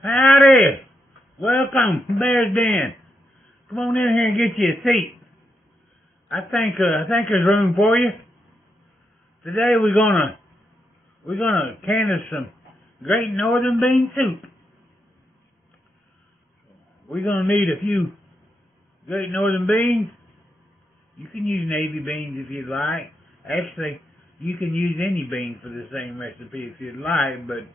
Howdy! Welcome, Bear's Den. Come on in here and get you a seat. I think there's room for you. Today we're gonna canvass some Great Northern Bean soup. We're gonna need a few Great Northern beans. You can use navy beans if you'd like. Actually, you can use any bean for the same recipe if you'd like, but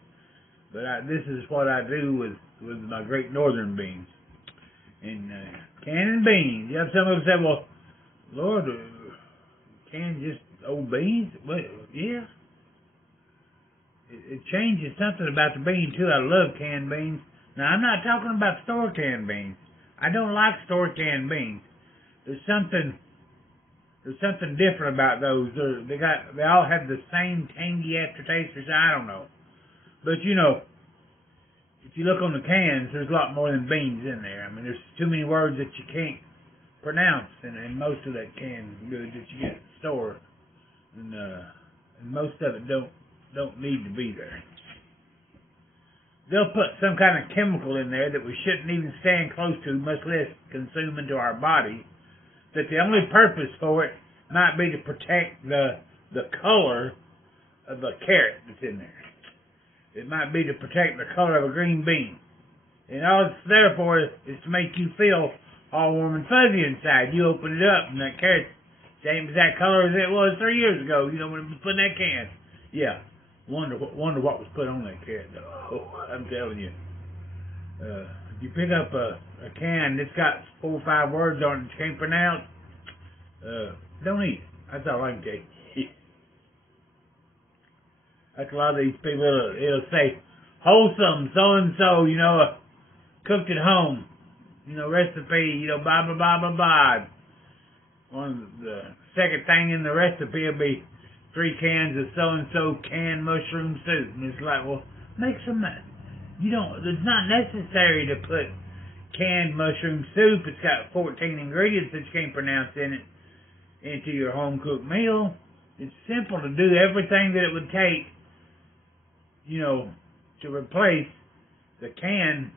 this is what I do with my Great Northern beans. And canning beans. You have some of them say, well, Lord, can just old beans? Well, yeah. It changes something about the bean, too. I love canned beans. Now, I'm not talking about store canned beans. I don't like store canned beans. There's something different about those. They all have the same tangy aftertaste, or I don't know. But you know, if you look on the cans, there's a lot more than beans in there. I mean, there's too many words that you can't pronounce in most of that canned goods that you get at the store, and most of it don't need to be there. They'll put some kind of chemical in there that we shouldn't even stand close to, much less consume into our body. That the only purpose for it might be to protect the color of a carrot that's in there. It might be to protect the color of a green bean. And all it's there for is to make you feel all warm and fuzzy inside. You open it up and that carrot's the same exact color as it was 3 years ago, you know, when it was put in that can. Yeah. Wonder what was put on that carrot, though. Oh, I'm telling you. If you pick up a can that's got 4 or 5 words on it that you can't pronounce, don't eat it. That's all I can tell you. Like a lot of these people, it'll say, wholesome, so-and-so, you know, cooked at home, you know, recipe, you know, blah, blah, blah, blah, blah. The second thing in the recipe will be 3 cans of so-and-so canned mushroom soup. And it's like, well, make some, it's not necessary to put canned mushroom soup. It's got 14 ingredients that you can't pronounce in it into your home-cooked meal. It's simple to do everything that it would take, you know, to replace the canned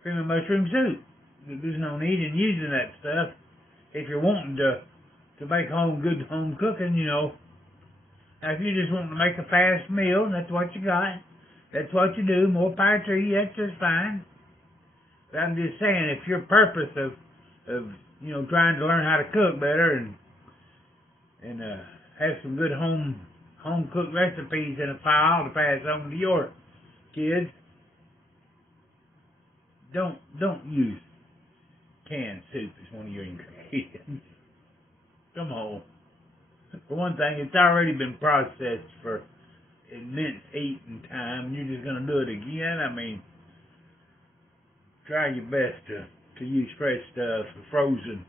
cream of mushroom soup. There's no need in using that stuff if you're wanting to make good home cooking, you know. Now, if you're just wanting to make a fast meal, that's what you got. That's what you do. More power to you. That's just fine. But I'm just saying, if your purpose of you know, trying to learn how to cook better and have some good home cooked recipes in a file to pass on to your kids, don't use canned soup as one of your ingredients. Come on. For one thing, it's already been processed for immense heat and time. You're just going to do it again? I mean, try your best to use fresh stuff, frozen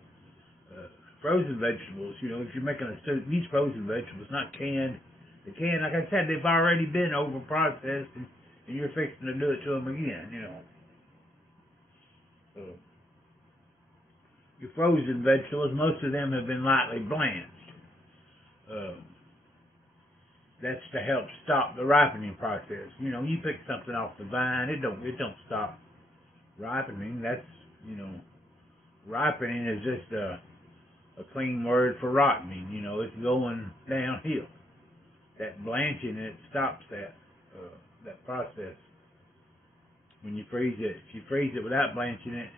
vegetables. You know, if you're making a soup, use frozen vegetables, not canned. The canned, like I said, they've already been over-processed, and you're fixing to do it to them again, you know. So, your frozen vegetables, most of them have been lightly blanched. That's to help stop the ripening process. You know, you pick something off the vine, it don't stop ripening. That's, you know, ripening is just a clean word for rotting. You know, it's going downhill. That blanching, it stops that process. When you freeze it, if you freeze it without blanching it,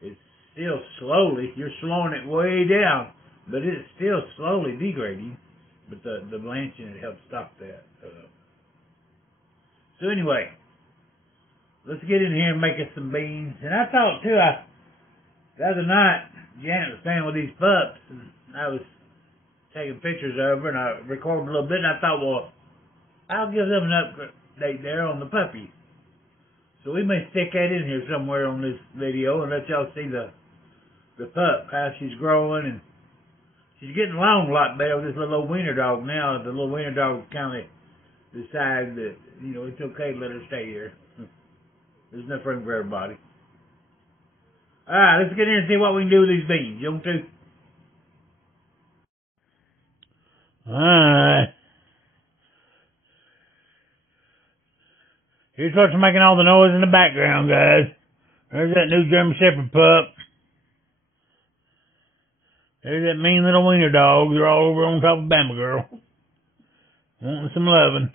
it's still slowly, you're slowing it way down, but it's still slowly degrading. But the blanching, it helps stop that. So anyway, let's get in here and make us some beans. And I thought too, the other night, Janet was playing with these pups, and I was taking pictures of her, and I recorded a little bit, and I thought, well, I'll give them an update there on the puppies. So we may stick that in here somewhere on this video and let y'all see the pup, how she's growing, and she's getting along a lot better with this little old wiener dog now. The little wiener dog kind of decided that, you know, it's okay to let her stay here. There's enough room for everybody. Alright, let's get in and see what we can do with these beans. You want to? Alright. Here's what's making all the noise in the background, guys. There's that new German Shepherd pup. There's that mean little wiener dog. They're all over on top of Bama Girl. Wanting some loving.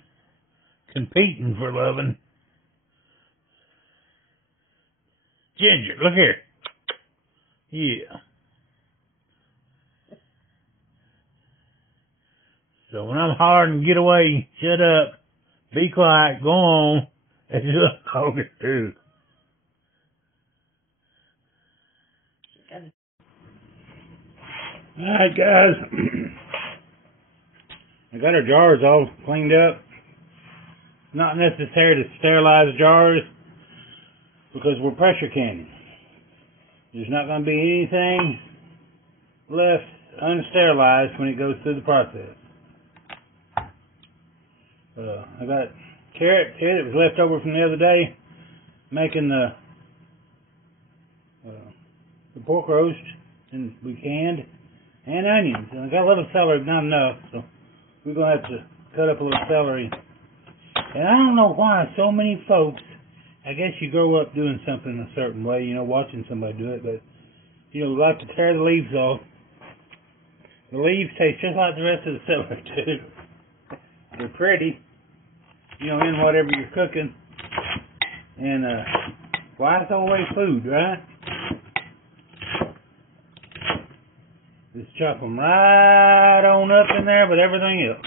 Competing for loving. Ginger, look here. Yeah. So when I'm hollering, get away, shut up, be quiet, go on, that's what I'm talking to. Alright guys, I got our jars all cleaned up. Not necessary to sterilize jars because we're pressure canning. There's not going to be anything left unsterilized when it goes through the process. I got carrots here that was left over from the other day, making the pork roast, and we canned, and onions. And I got a little celery, not enough, so we're going to have to cut up a little celery. And I don't know why so many folks, I guess you grow up doing something a certain way, you know, watching somebody do it, but, you know, like to tear the leaves off. The leaves taste just like the rest of the celery, too. They're pretty, you know, in whatever you're cooking. And, why throw away food, right? Just chop them right on up in there with everything else.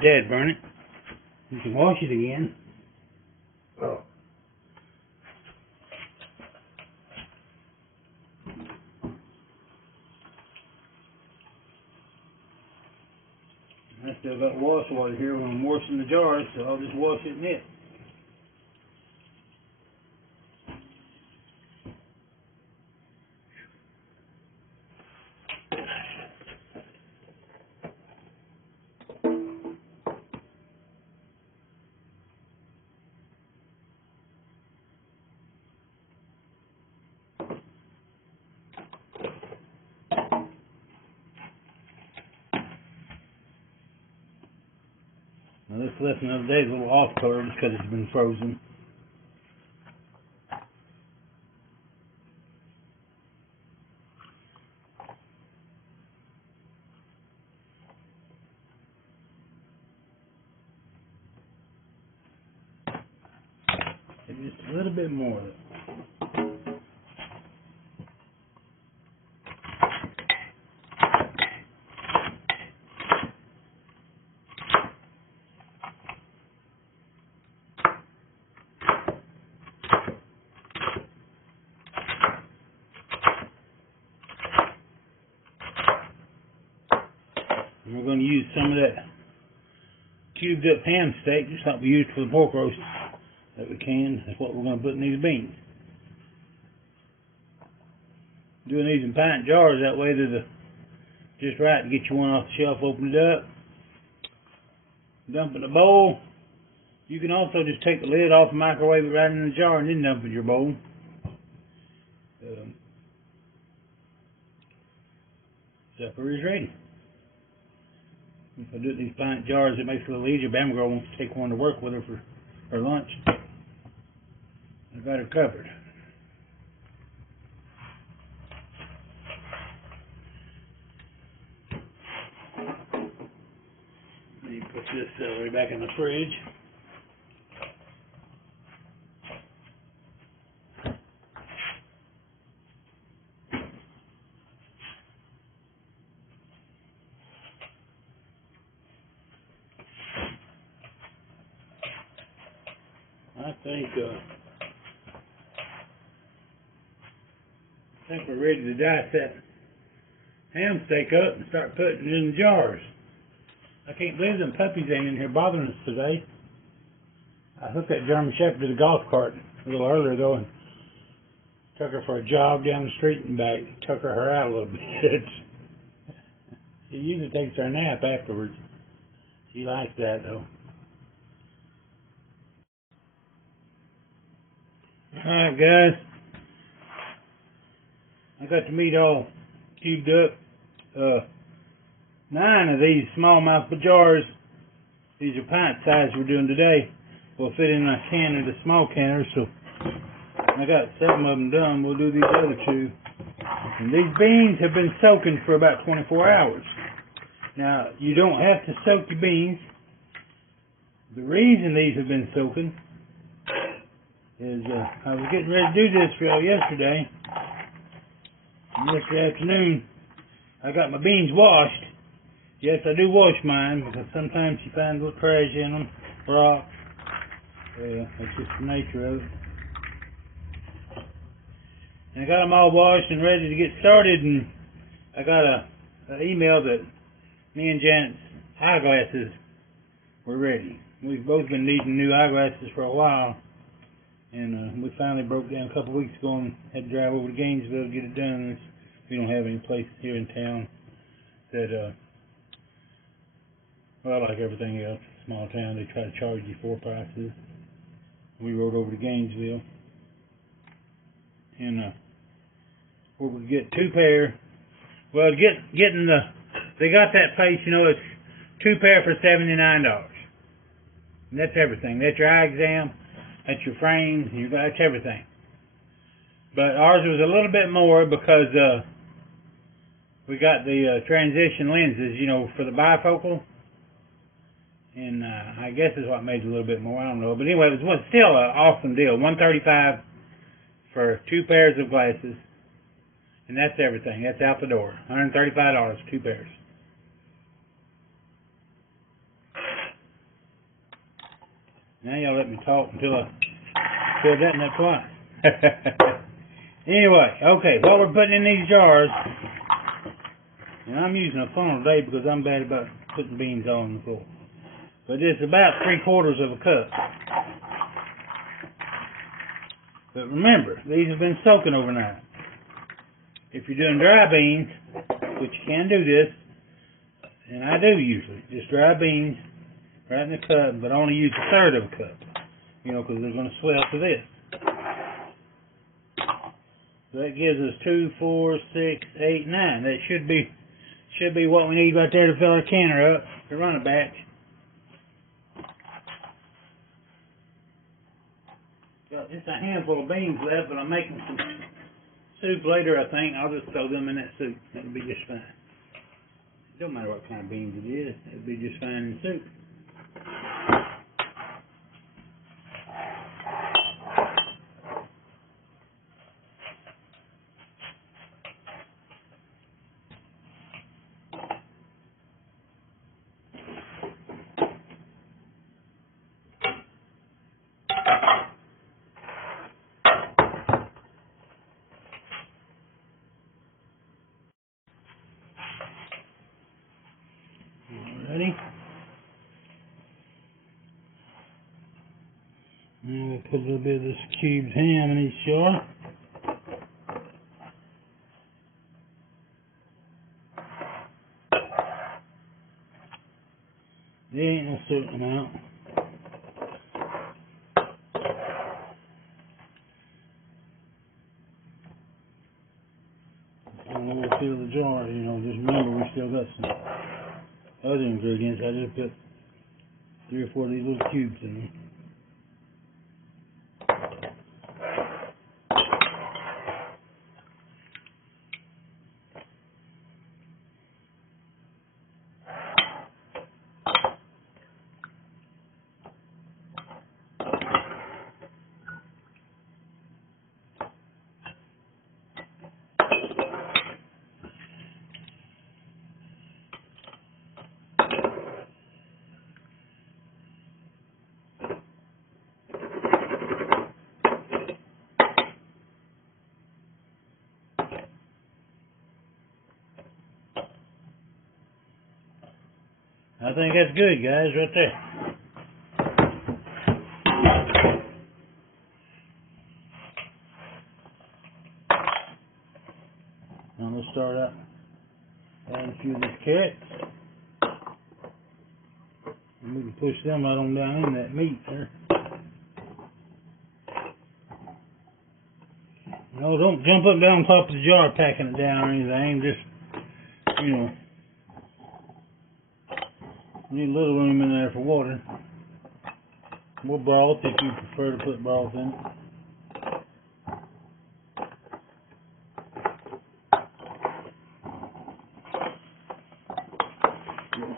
Dead, burn it. You can wash it again. Oh. I still got wash water here when I'm washing the jars, so I'll just wash it in it. Now this lesson of the day is a little off color just because it's been frozen. And just a little bit more of it. And we're going to use some of that cubed up ham steak, just like we used for the pork roast that we canned. That's what we're going to put in these beans. Doing these in pint jars, that way they're just right to get you one off the shelf, open it up, dump it in a bowl. You can also just take the lid off and microwave it right in the jar and then dump it in your bowl. Supper is ready. If I do it in these pint jars, it makes it a little easier. Bama Girl wants to take one to work with her for her lunch. I've got her covered. Let me put this celery back in the fridge. I think we're ready to dice that ham steak up and start putting it in the jars. I can't believe them puppies ain't in here bothering us today. I hooked that German Shepherd to the golf cart a little earlier though and took her for a jog down the street and back. Took her out a little bit. She usually takes her nap afterwards. She likes that though. Alright guys. I got the meat all cubed up. 9 of these smallmouth jars, these are pint size we're doing today, will fit in a can of the small canner, so I got 7 of them done. We'll do these other 2. And these beans have been soaking for about 24 hours. Now, you don't have to soak your beans. The reason these have been soaking is I was getting ready to do this for y'all yesterday. And yesterday afternoon, I got my beans washed. Yes, I do wash mine because sometimes you find little trash in them, rocks. That's just the nature of it. And I got them all washed and ready to get started, and I got an email that me and Janet's eyeglasses were ready. We've both been needing new eyeglasses for a while, and we finally broke down a couple weeks ago and had to drive over to Gainesville to get it done. We don't have any place here in town that, well, like everything else, small town, they try to charge you 4 prices. We rode over to Gainesville, and where we get 2 pair. Well, getting they got that place, you know, it's 2 pair for $79. And that's everything. That's your eye exam, that's your frame, that's everything. But ours was a little bit more because we got the transition lenses, you know, for the bifocal. And I guess is what made it a little bit more. I don't know. But anyway, it was still an awesome deal. $135 for 2 pairs of glasses. And that's everything. That's out the door. $135, 2 pairs. Now y'all let me talk until I filled that up twice. Anyway, okay, what we're putting in these jars, and I'm using a funnel today because I'm bad about putting beans on the floor. But it's about 3/4 of a cup. But remember, these have been soaking overnight. If you're doing dry beans, which you can do this, and I do usually, just dry beans, right in the cup, but only use 1/3 of a cup, you know, because they're going to swell to this. So that gives us 2, 4, 6, 8, 9. That should be what we need right there to fill our canner up to run a batch. Got just a handful of beans left, but I'm making some soup later, I think. I'll just throw them in that soup. That'll be just fine. It don't matter what kind of beans it is. It'll be just fine in soup. Ready? And we'll put a little bit of this cubed ham in each jar. There ain't no certain amount. And we'll fill the jar, you know, just remember we still got some other ingredients. I just put 3 or 4 of these little cubes in them. I think that's good, guys, right there. Now we'll start out adding a few of these carrots. And we can push them right on down in that meat there. No, don't jump up down on top of the jar packing it down or anything. Just, you know, need a little room in there for water. More broth if you prefer to put broth in it.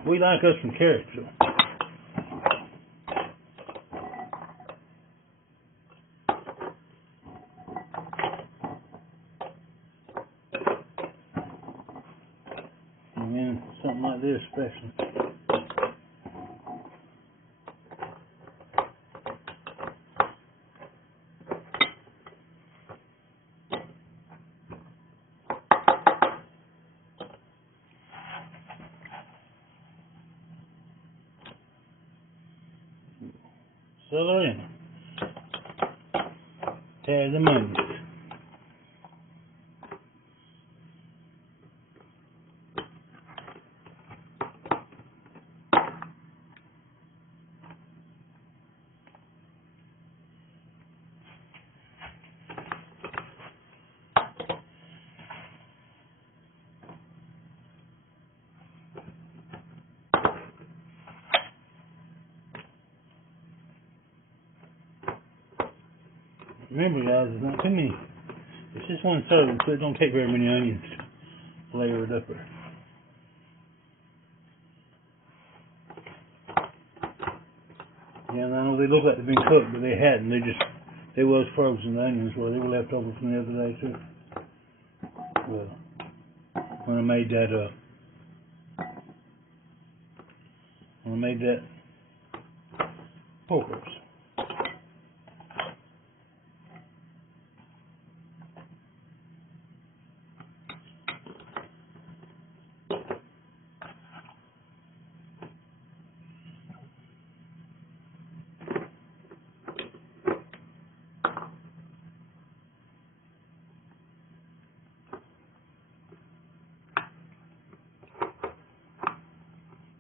We like us some carrots, so. And then something like this especially. Celery, tear them onions. Remember, guys, there's not too many. It's just one serving, so it don't take very many onions to flavor it up there. Yeah, and I know they look like they've been cooked, but they hadn't. They was frozen. The onions were. They were left over from the other day too. Well, when I made that pork roast.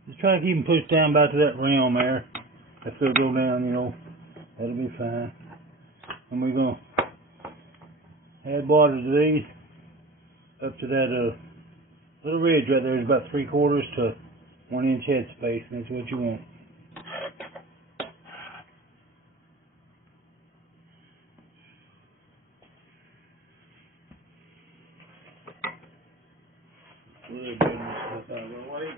Just try to keep them pushed down about to that realm there. If they'll go down, you know, that'll be fine. And we're gonna add water to these up to that little ridge right there is about 3/4 to 1 inch head space, and that's what you want. Really good. That's out of the way.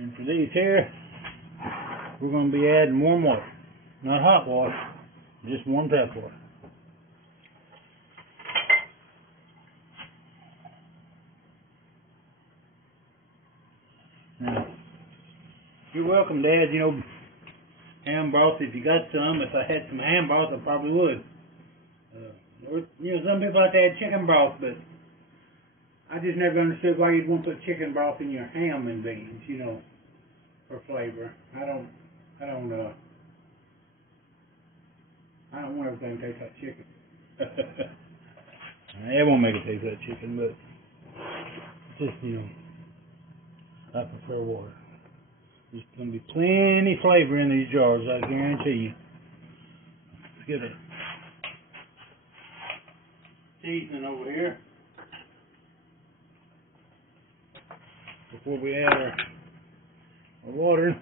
And for these here, we're going to be adding warm water. Not hot water, just warm tap water. Now, you're welcome to add, you know, ham broth if you got some. If I had some ham broth, I probably would. Or, you know, some people like to add chicken broth, but I just never understood why you'd want to put chicken broth in your ham and beans, you know, for flavor. I don't want everything to taste like chicken. It won't make it taste like chicken, but just, you know, I prefer water. There's going to be plenty of flavor in these jars, I guarantee you. Let's get a seasoning over here before we add our water.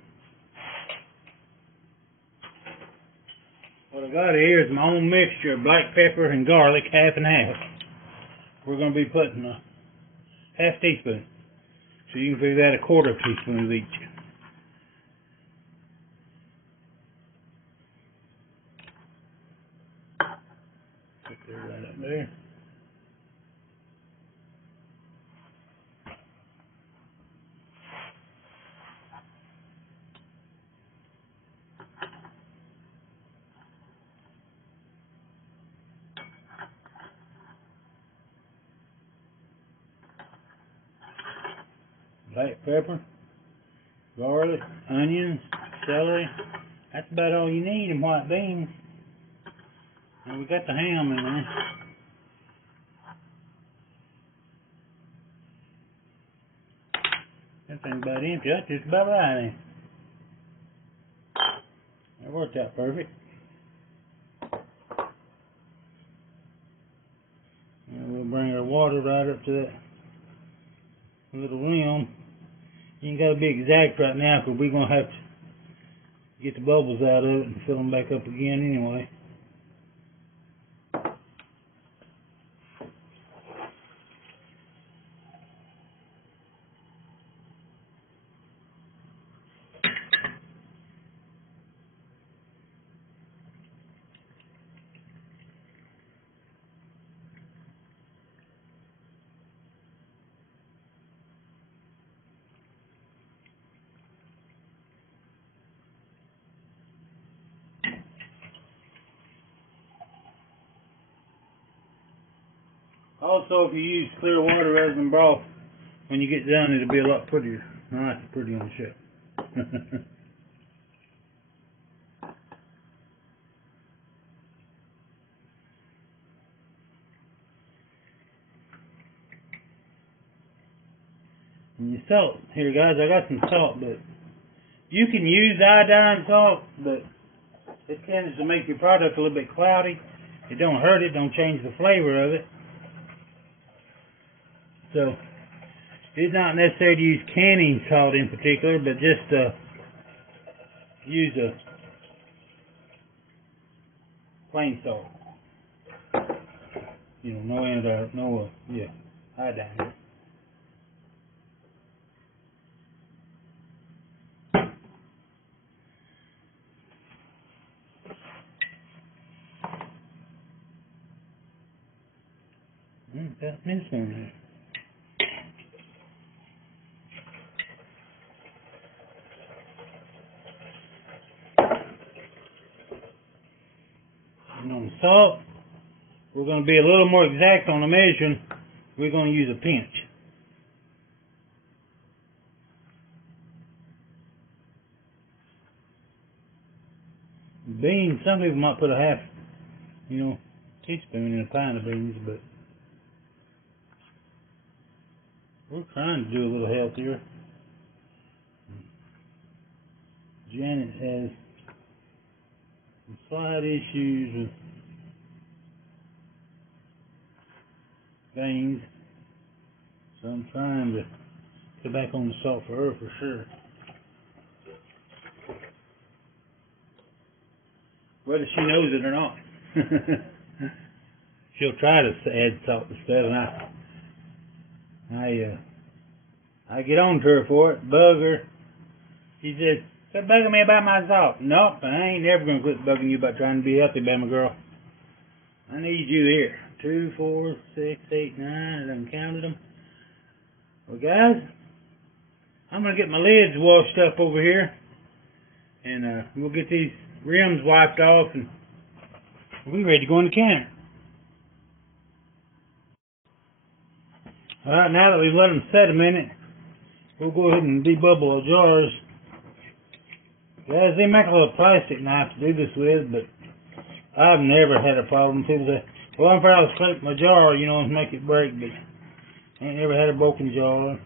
What I got here is my own mixture of black pepper and garlic, half and half. We're going to be putting a half teaspoon. So you can figure that 1/4 teaspoon of each. Put that right up there. Black pepper, garlic, onions, celery. That's about all you need in white beans. And we got the ham in there. That thing's about empty. That's just about right, ain't it? That worked out perfect. And we'll bring our water right up to that little rim. You ain't got to be exact right now because we're going to have to get the bubbles out of it and fill them back up again anyway. Also, if you use clear water rather than broth, when you get done, it'll be a lot prettier. Nice and pretty on the show. And your salt. Here, guys, I got some salt, but you can use iodine salt, but it tends to make your product a little bit cloudy. It don't hurt it, don't change the flavor of it. So, it's not necessary to use canning salt in particular, but just use a plain salt. You know, no iodine. Got mince on there. And on the salt, we're going to be a little more exact on the measuring. We're going to use a pinch. Beans, some people might put a half, teaspoon in a pint of beans, but we're trying to do a little healthier. Janet has some slight issues with veins, so I'm trying to get back on the salt for her for sure. Whether she knows it or not. She'll try to add salt instead, and I get on to her for it, bug her. She says, "Quit bugging me about my salt." Nope, I ain't never gonna quit bugging you about trying to be healthy, baby girl. I need you here. 2, 4, 6, 8, 9. I done counted them. Well, guys, I'm gonna get my lids washed up over here, and we'll get these rims wiped off, and we'll be ready to go in the canner. Alright, now that we've let them set a minute, we'll go ahead and debubble our jars. Guys, they make a little plastic knife to do this with, but I've never had a problem. People say, well, I'm afraid I'll scrape my jar, and make it break, but I ain't never had a broken jar.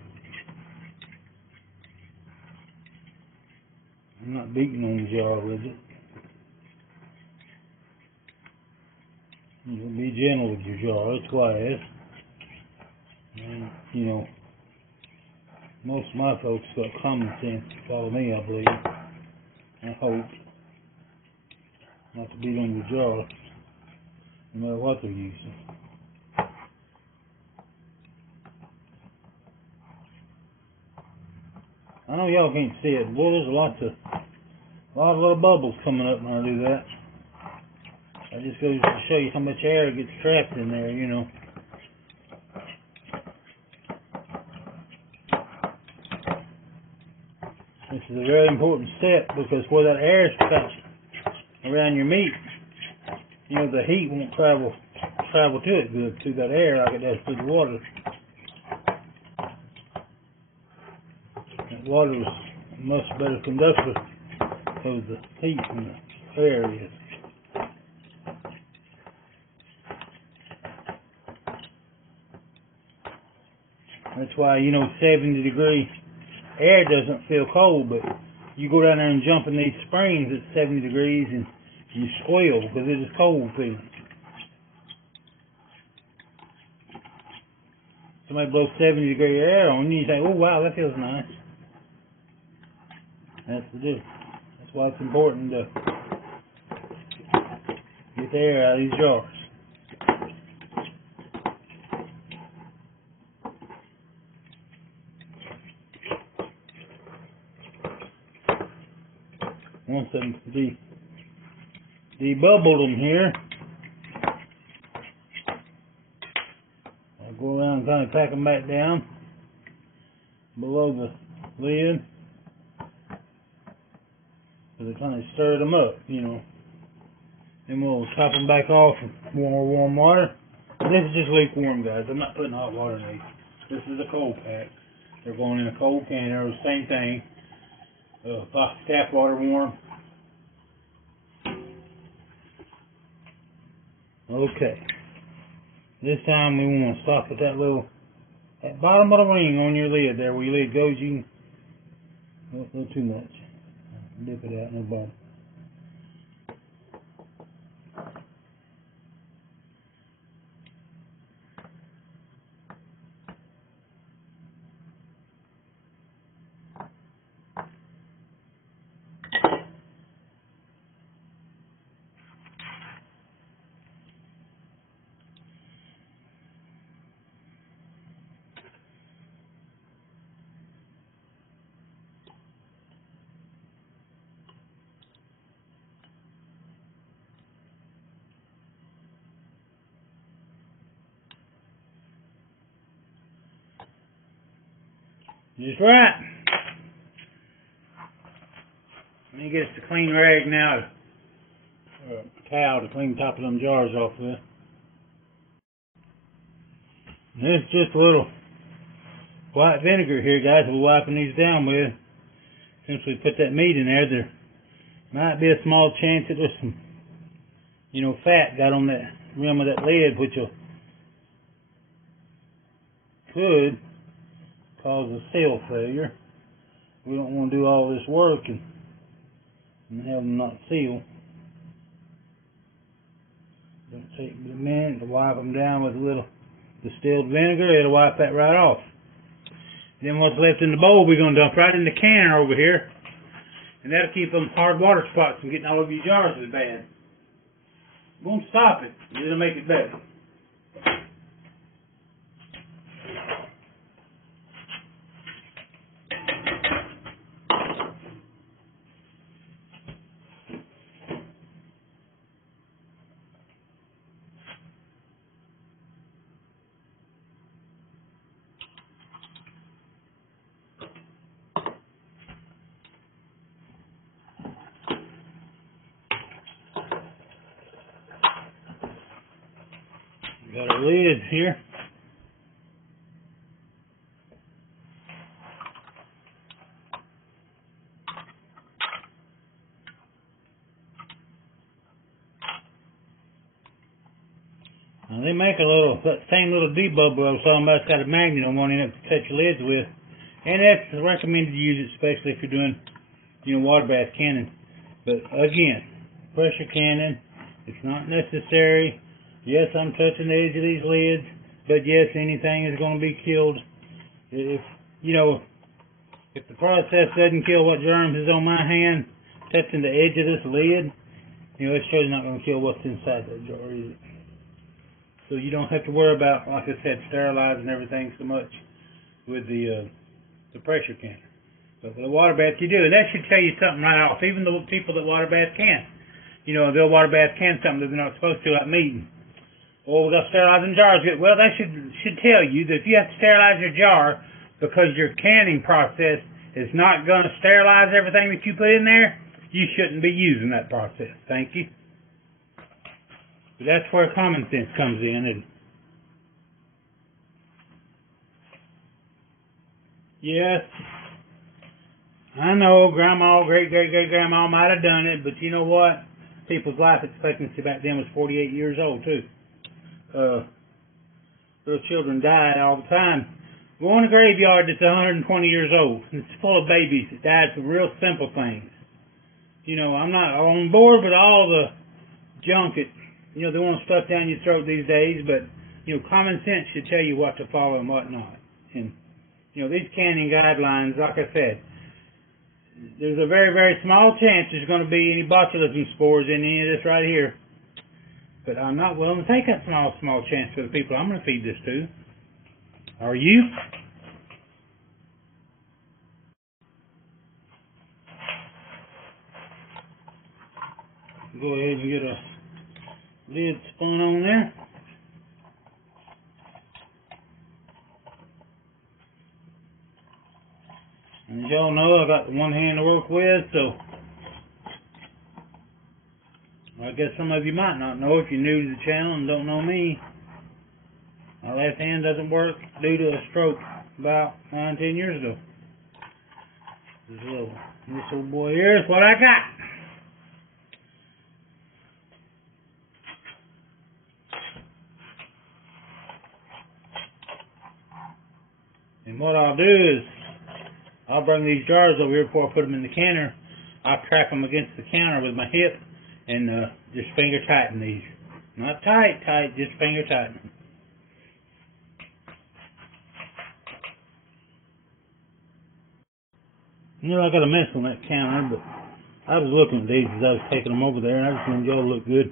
I'm not beating on the jar with it. Be gentle with your jar, it's glass. And, most of my folks got common sense to follow me, I believe. I hope. Not to beat on your jar, no matter what they're using. I know y'all can't see it, boy, there's a lot of little bubbles coming up when I do that. That just goes to show you how much air gets trapped in there, This is a very important step because where that air is trapped around your meat, the heat won't travel to it good through that air like it does through the water. That water is a much better conductor of the heat than the air is. That's why, 70 degree air doesn't feel cold, but you go down there and jump in these springs at 70 degrees and you squeal because it is cold feeling. Somebody blows 70-degree air on you, you think, oh wow, that feels nice. That's the difference. That's why it's important to get the air out of these jars. Once I'm debubbled them here, I'll go around and kind of pack them back down below the lid. Because it kind of stirred them up, you know. Then we'll top them back off with more warm water. This is just lukewarm, guys. I'm not putting hot water in these. This is a cold pack. They're going in a cold can. They're the same thing. Tap water warm. Okay. This time we want to stop at that bottom of the ring on your lid there where your lid goes. You can, not too much. Dip it out, no bother. Just right. Let me get us a clean rag now, or a towel to clean the top of them jars off with. And this is just a little white vinegar here, guys, we're wiping these down with. Since we put that meat in there, there might be a small chance that there's some, you know, fat got on that rim of that lid, which could cause a seal failure. We don't want to do all this work and have them not seal. Don't take a minute to wipe them down with a little distilled vinegar. It'll wipe that right off. Then what's left in the bowl we're going to dump right in the canner over here, and that'll keep them hard water spots from getting all over your jars as bad. Won't stop it, it'll make it better. Got our lid here. Now they make that same little debubber I was talking about. It's got a magnet on one end to touch your lids with, and that's recommended to use it, especially if you're doing, you know, water bath canning. But again, pressure canning, it's not necessary. Yes, I'm touching the edge of these lids, but yes, anything is going to be killed. If the process doesn't kill what germs is on my hand, touching the edge of this lid, you know, it's surely not going to kill what's inside that jar, is it? So you don't have to worry about, like I said, sterilizing everything so much with the pressure canner. But with a water bath, you do, and that should tell you something right off. Even the people that water bath can, you know, they'll water bath can something that they're not supposed to, like meat. Or we got sterilizing jars. Well, that should tell you that if you have to sterilize your jar because your canning process is not going to sterilize everything that you put in there, you shouldn't be using that process. Thank you. But that's where common sense comes in. And yes, I know Grandma, great-great-great-grandma might have done it, but you know what? People's life expectancy back then was 48 years old, too. Little children died all the time Go in a graveyard that's 120 years old. It's full of babies that died for real simple things. You know, I'm not on board with all the junk that, you know, they want to stuff down your throat these days, but, you know, common sense should tell you what to follow and what not. And, you know, these canning guidelines, like I said, there's a very, very small chance there's going to be any botulism spores in any of this right here. But I'm not willing to take that small chance for the people I'm going to feed this to. Are you? Go ahead and get a lid spun on there. And as y'all know, I got the one hand to work with, so I guess some of you might not know if you're new to the channel and don't know me. My left hand doesn't work due to a stroke about 9-10 years ago. This little boy here is what I got. And what I'll do is, I'll bring these jars over here before I put them in the canner. I'll trap them against the counter with my hip and just finger tighten these. Not tight, just finger tighten them. You know, I got a mess on that counter, but I was looking at these as I was taking them over there, and I just wanted y'all to look good.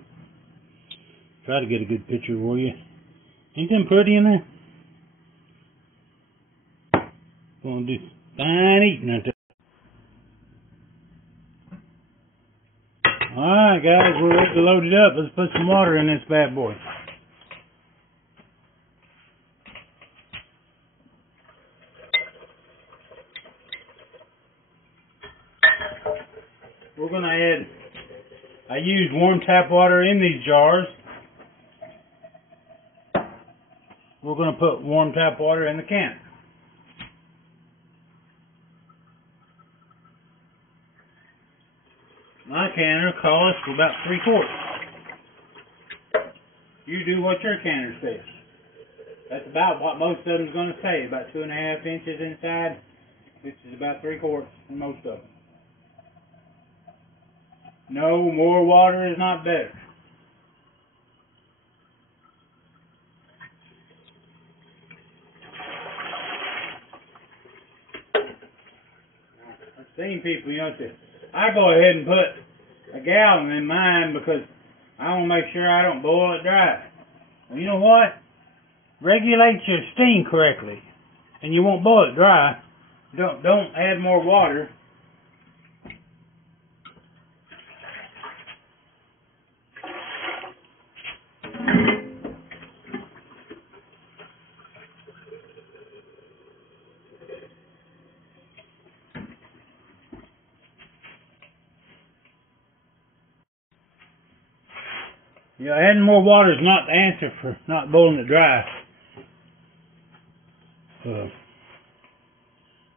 Try to get a good picture for you. Ain't them pretty in there? Gonna do fine eating out there. Alright guys, we're ready to load it up. Let's put some water in this bad boy. We're gonna add, I used warm tap water in these jars. We're gonna put warm tap water in the can. My canner calls for about 3 quarts. You do what your canner says. That's about what most of them's going to say. About 2.5 inches inside. This is about 3 quarts in most of them. No, more water is not better. I've seen people, you know, I go ahead and put a gallon in mine because I want to make sure I don't boil it dry. Well, you know what? Regulate your steam correctly, and you won't boil it dry. Don't add more water. Yeah, adding more water is not the answer for not boiling it dry.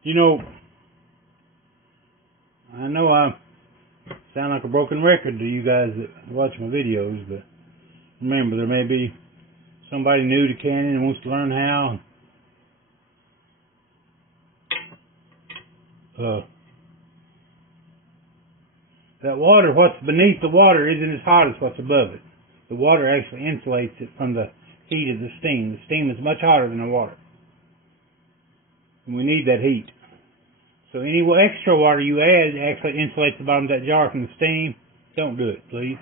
You know I sound like a broken record to you guys that watch my videos, but remember, there may be somebody new to canning and wants to learn how. That water, what's beneath the water isn't as hot as what's above it. The water actually insulates it from the heat of the steam. The steam is much hotter than the water. And we need that heat. So any extra water you add actually insulates the bottom of that jar from the steam. Don't do it, please.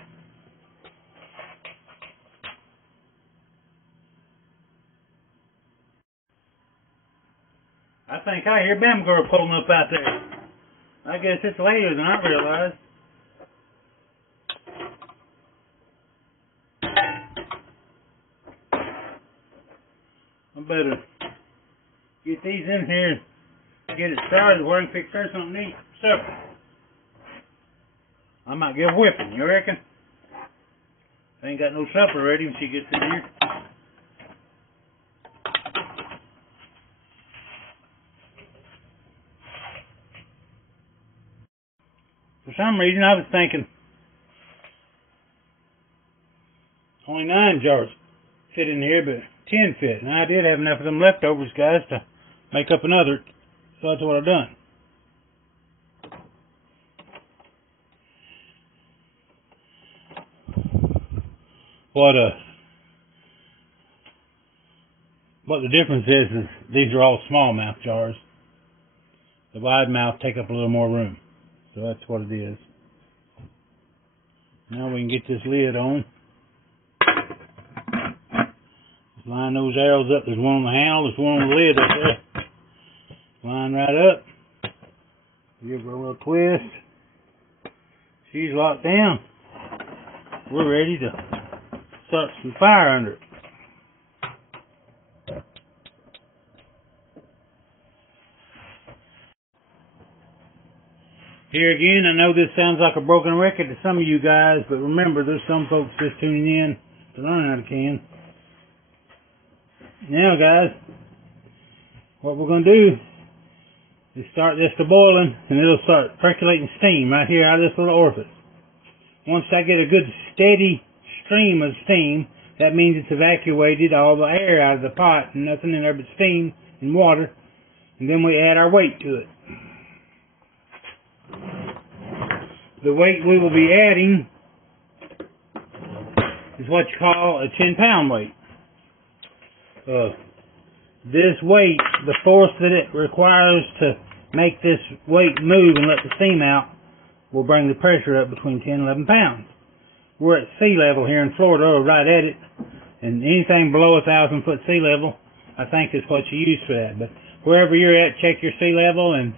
I think I hear Bam Girl pulling up out there. I guess it's later than I realized. I better get these in here and get it started where I can fix her something to eat for supper. I might get a whipping, you reckon? I ain't got no supper ready when she gets in here. For some reason I was thinking only 9 jars fit in here, but 10 fit. And I did have enough of them leftovers, guys, to make up another. So that's what I've done. What the difference is these are all small mouth jars. The wide mouth take up a little more room. So that's what it is. Now we can get this lid on. Just line those arrows up. There's one on the handle, there's one on the lid up there. Line right up. Give her a little twist. She's locked down. We're ready to start some fire under it. Here again, I know this sounds like a broken record to some of you guys, but remember, there's some folks just tuning in to learn how to can. Now, guys, what we're going to do is start this to boiling, and it'll start percolating steam right here out of this little orifice. Once I get a good steady stream of steam, that means it's evacuated all the air out of the pot, and nothing in there but steam and water, and then we add our weight to it. The weight we will be adding is what you call a 10-pound weight. This weight, the force that it requires to make this weight move and let the steam out, will bring the pressure up between 10 and 11 pounds. We're at sea level here in Florida, or right at it, and anything below 1,000 foot sea level, I think is what you use for that. But wherever you're at, check your sea level and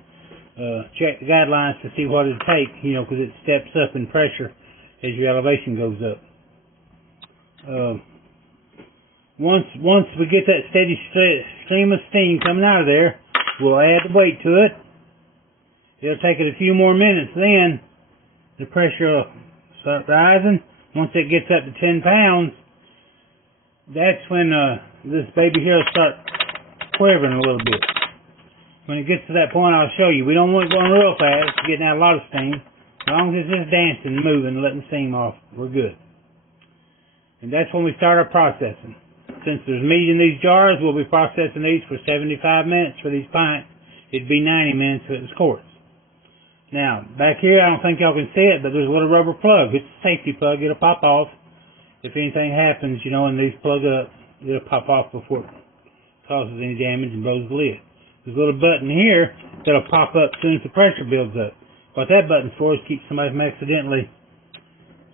check the guidelines to see what it'll take, because it steps up in pressure as your elevation goes up. Once we get that steady stream of steam coming out of there, we'll add the weight to it. It'll take it a few more minutes, then the pressure will start rising. Once it gets up to 10 pounds, that's when this baby here will start quivering a little bit. When it gets to that point, I'll show you. We don't want it going real fast, getting out a lot of steam. As long as it's just dancing, moving, letting steam off, we're good. And that's when we start our processing. Since there's meat in these jars, we'll be processing these for 75 minutes for these pints. It'd be 90 minutes if it was quarts. Now, back here, I don't think y'all can see it, but there's a little rubber plug. It's a safety plug. It'll pop off. If anything happens, and these plug up, it'll pop off before it causes any damage and blows the lid. There's a little button here that'll pop up as soon as the pressure builds up. What that button's for is keep somebody from accidentally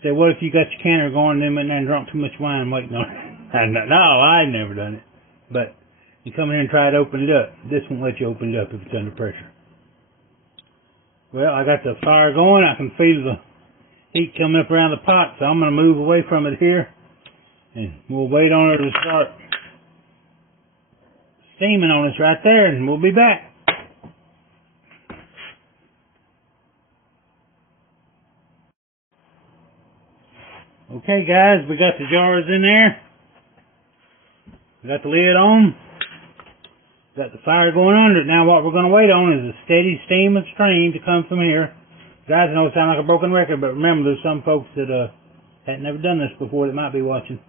say, what if you got your canner going and then went in there and drunk too much wine waiting on it? No, I've never done it. But you come in here and try to open it up. This won't let you open it up if it's under pressure. Well, I got the fire going. I can feel the heat coming up around the pot, so I'm going to move away from it here. And we'll wait on it to start steaming on us right there, and we'll be back. Okay, guys, we got the jars in there. We got the lid on. Got the fire going under it. Now what we're going to wait on is a steady stream of steam to come from here. Guys, I know it sounds like a broken record, but remember, there's some folks that hadn't never done this before that might be watching.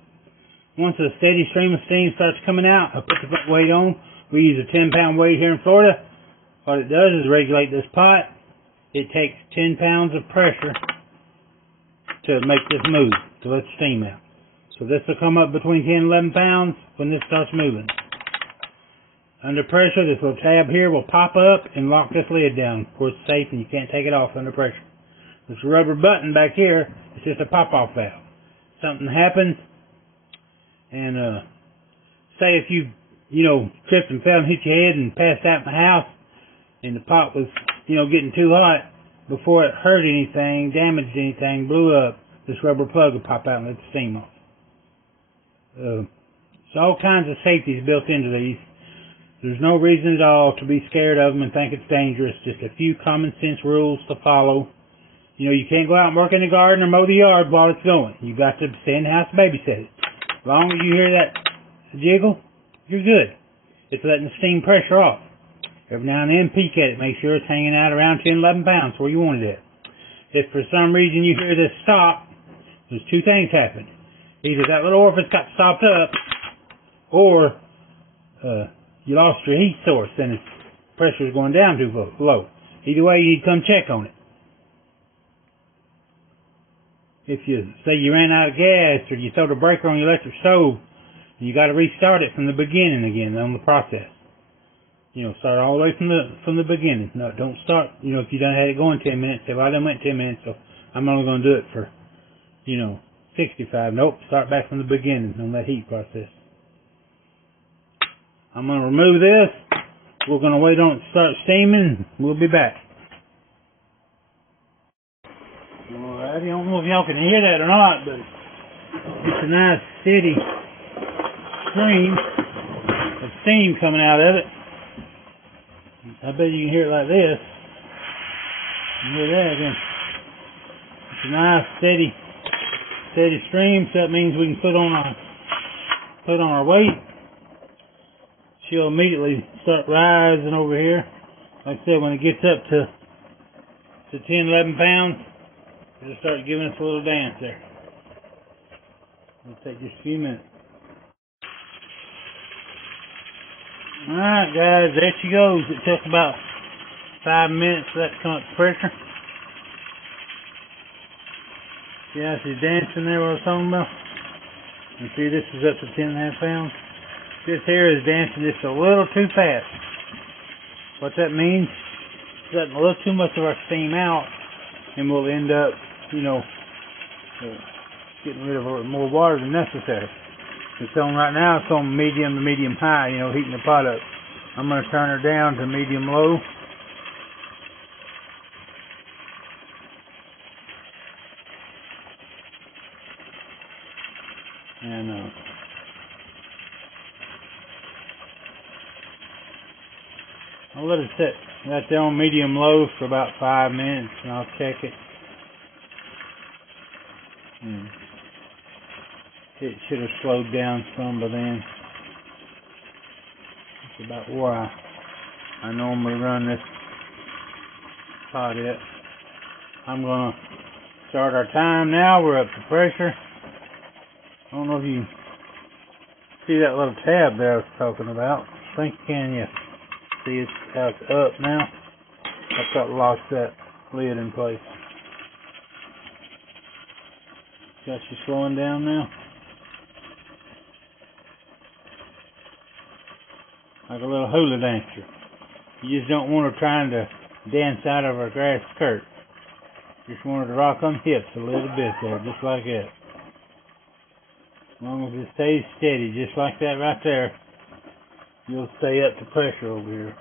Once a steady stream of steam starts coming out, I put the weight on. We use a 10-pound weight here in Florida. What it does is regulate this pot. It takes 10 pounds of pressure to make this move, to let the steam out. So this will come up between 10 and 11 pounds when this starts moving. Under pressure, this little tab here will pop up and lock this lid down. Of course, it's safe and you can't take it off under pressure. This rubber button back here is just a pop-off valve. Something happens, and say if you tripped and fell and hit your head and passed out in the house, and the pot was, getting too hot, before it hurt anything, damaged anything, blew up, this rubber plug will pop out and let the steam off. So all kinds of safeties built into these. There's no reason at all to be scared of them and think it's dangerous. Just a few common sense rules to follow. You can't go out and work in the garden or mow the yard while it's going. You've got to stay in the house and babysit it. As long as you hear that jiggle, you're good. It's letting the steam pressure off. Every now and then, peek at it. Make sure it's hanging out around 10, 11 pounds where you want it at. If for some reason you hear this stop, there's two things happen. Either that little orifice got stopped up, or you lost your heat source and its pressure's going down too low. Either way, you need to come check on it. If you say you ran out of gas or you throw the breaker on your electric stove, you got to restart it from the beginning again on the process. Start all the way from the beginning. No, don't start. If you done had it going 10 minutes, say, well, I done went 10 minutes, so I'm only going to do it for, 65. Nope, start back from the beginning on that heat process. I'm going to remove this. We're going to wait on it to start steaming. We'll be back. Alright, I don't know if y'all can hear that or not, but it's a nice steady stream of steam coming out of it. I bet you can hear it like this. You can hear that again. It's a nice steady stream, so that means we can put on our weight. She'll immediately start rising over here. Like I said, when it gets up to 10, 11 pounds, it'll start giving us a little dance there. It'll take just a few minutes. Alright guys, there she goes. It took about 5 minutes for that to come up to pressure. See how she's dancing there, what I was talking about? And see, this is up to 10.5 pounds. This here is dancing just a little too fast. What that means, it's letting a little too much of our steam out, and we'll end up, getting rid of a little more water than necessary. It's on right now, it's on medium to medium high, heating the pot up. I'm going to turn her down to medium low. And I'll let it sit right there on medium low for about 5 minutes, and I'll check it. It should have slowed down some by then. That's about where I normally run this pot at. I'm going to start our time now. We're up to pressure. I don't know if you see that little tab there I was talking about. I think you can, yeah. See, it's how it's up now. I've got locked that lid in place. Got you slowing down now. Like a little hula dancer. You just don't want her trying to dance out of her grass skirt. Just want her to rock on hips a little bit there, just like that. As long as it stays steady, just like that right there, you'll stay up to pressure over here.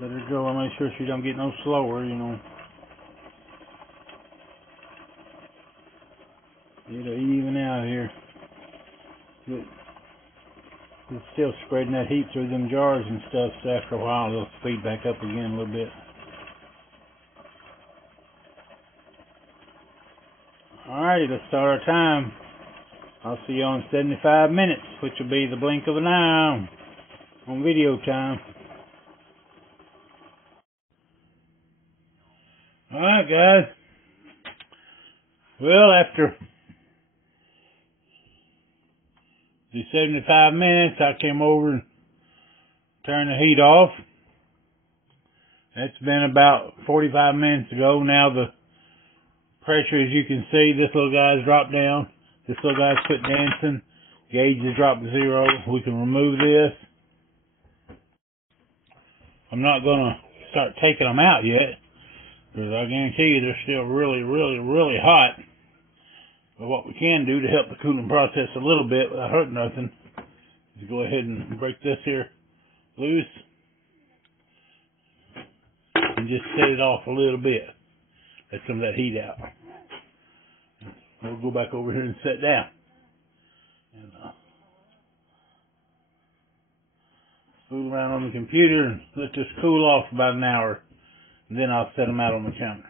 Let her go and make sure she don't get no slower, It'll even out here. But it's still spreading that heat through them jars and stuff, so after a while it'll speed back up again a little bit. Alrighty, let's start our time. I'll see you on 75 minutes, which will be the blink of an eye on video time. Alright guys, well after the 75 minutes I came over and turned the heat off. That's been about 45 minutes ago. Now the pressure, as you can see, this little guy's dropped down. This little guy's quit dancing. Gauge has dropped to 0. We can remove this. I'm not going to start taking them out yet, because I guarantee you they're still really, really, really hot. But what we can do to help the cooling process a little bit without hurting nothing is go ahead and break this here loose and just set it off a little bit. Let some of that heat out. We'll go back over here and sit down. And fool around on the computer and let this cool off about an hour. And then I'll set them out on the counter.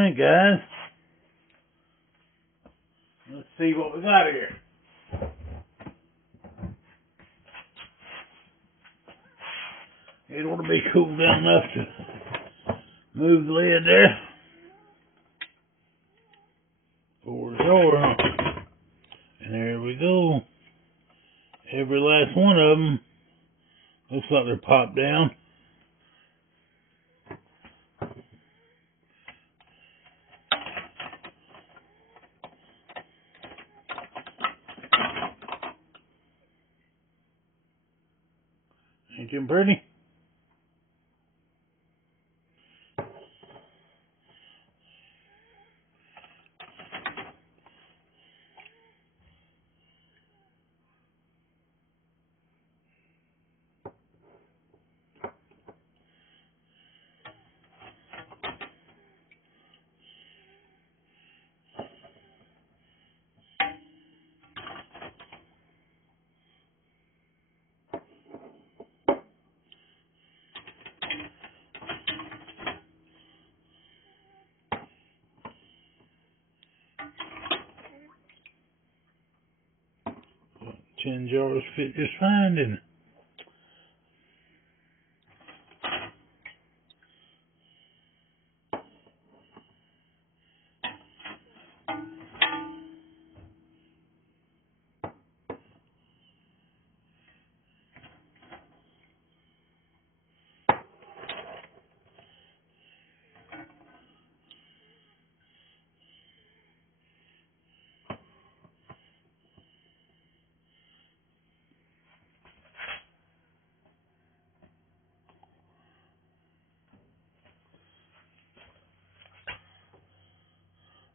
Alright, guys. Let's see what we got here. It ought to be cooled down enough to move the lid there. For sure. And there we go. Every last one of them looks like they're popped down. Ain't them pretty? Tin jars fit just fine, didn't it?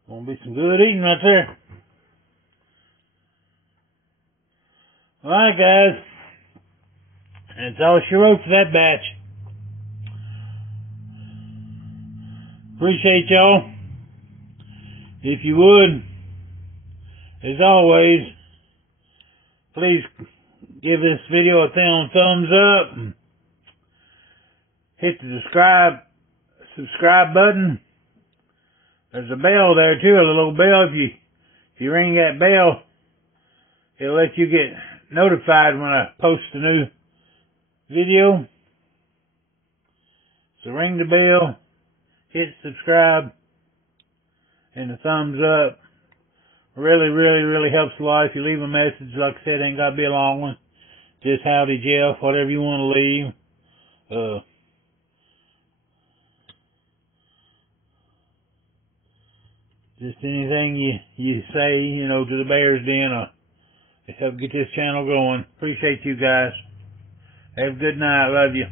Gonna be some good eating right there. Alright, guys. That's all she wrote for that batch. Appreciate y'all. If you would, as always, please give this video a thumbs up. And hit the subscribe button. There's a bell there too, a little bell. If you ring that bell, it'll let you get notified when I post a new video. So ring the bell, hit subscribe, and the thumbs up. Really helps a lot. If you leave a message, like I said, ain't got to be a long one. Just howdy Jeff, whatever you want to leave. Just anything you say, to the Bears Den, help get this channel going. Appreciate you guys. Have a good night. Love you.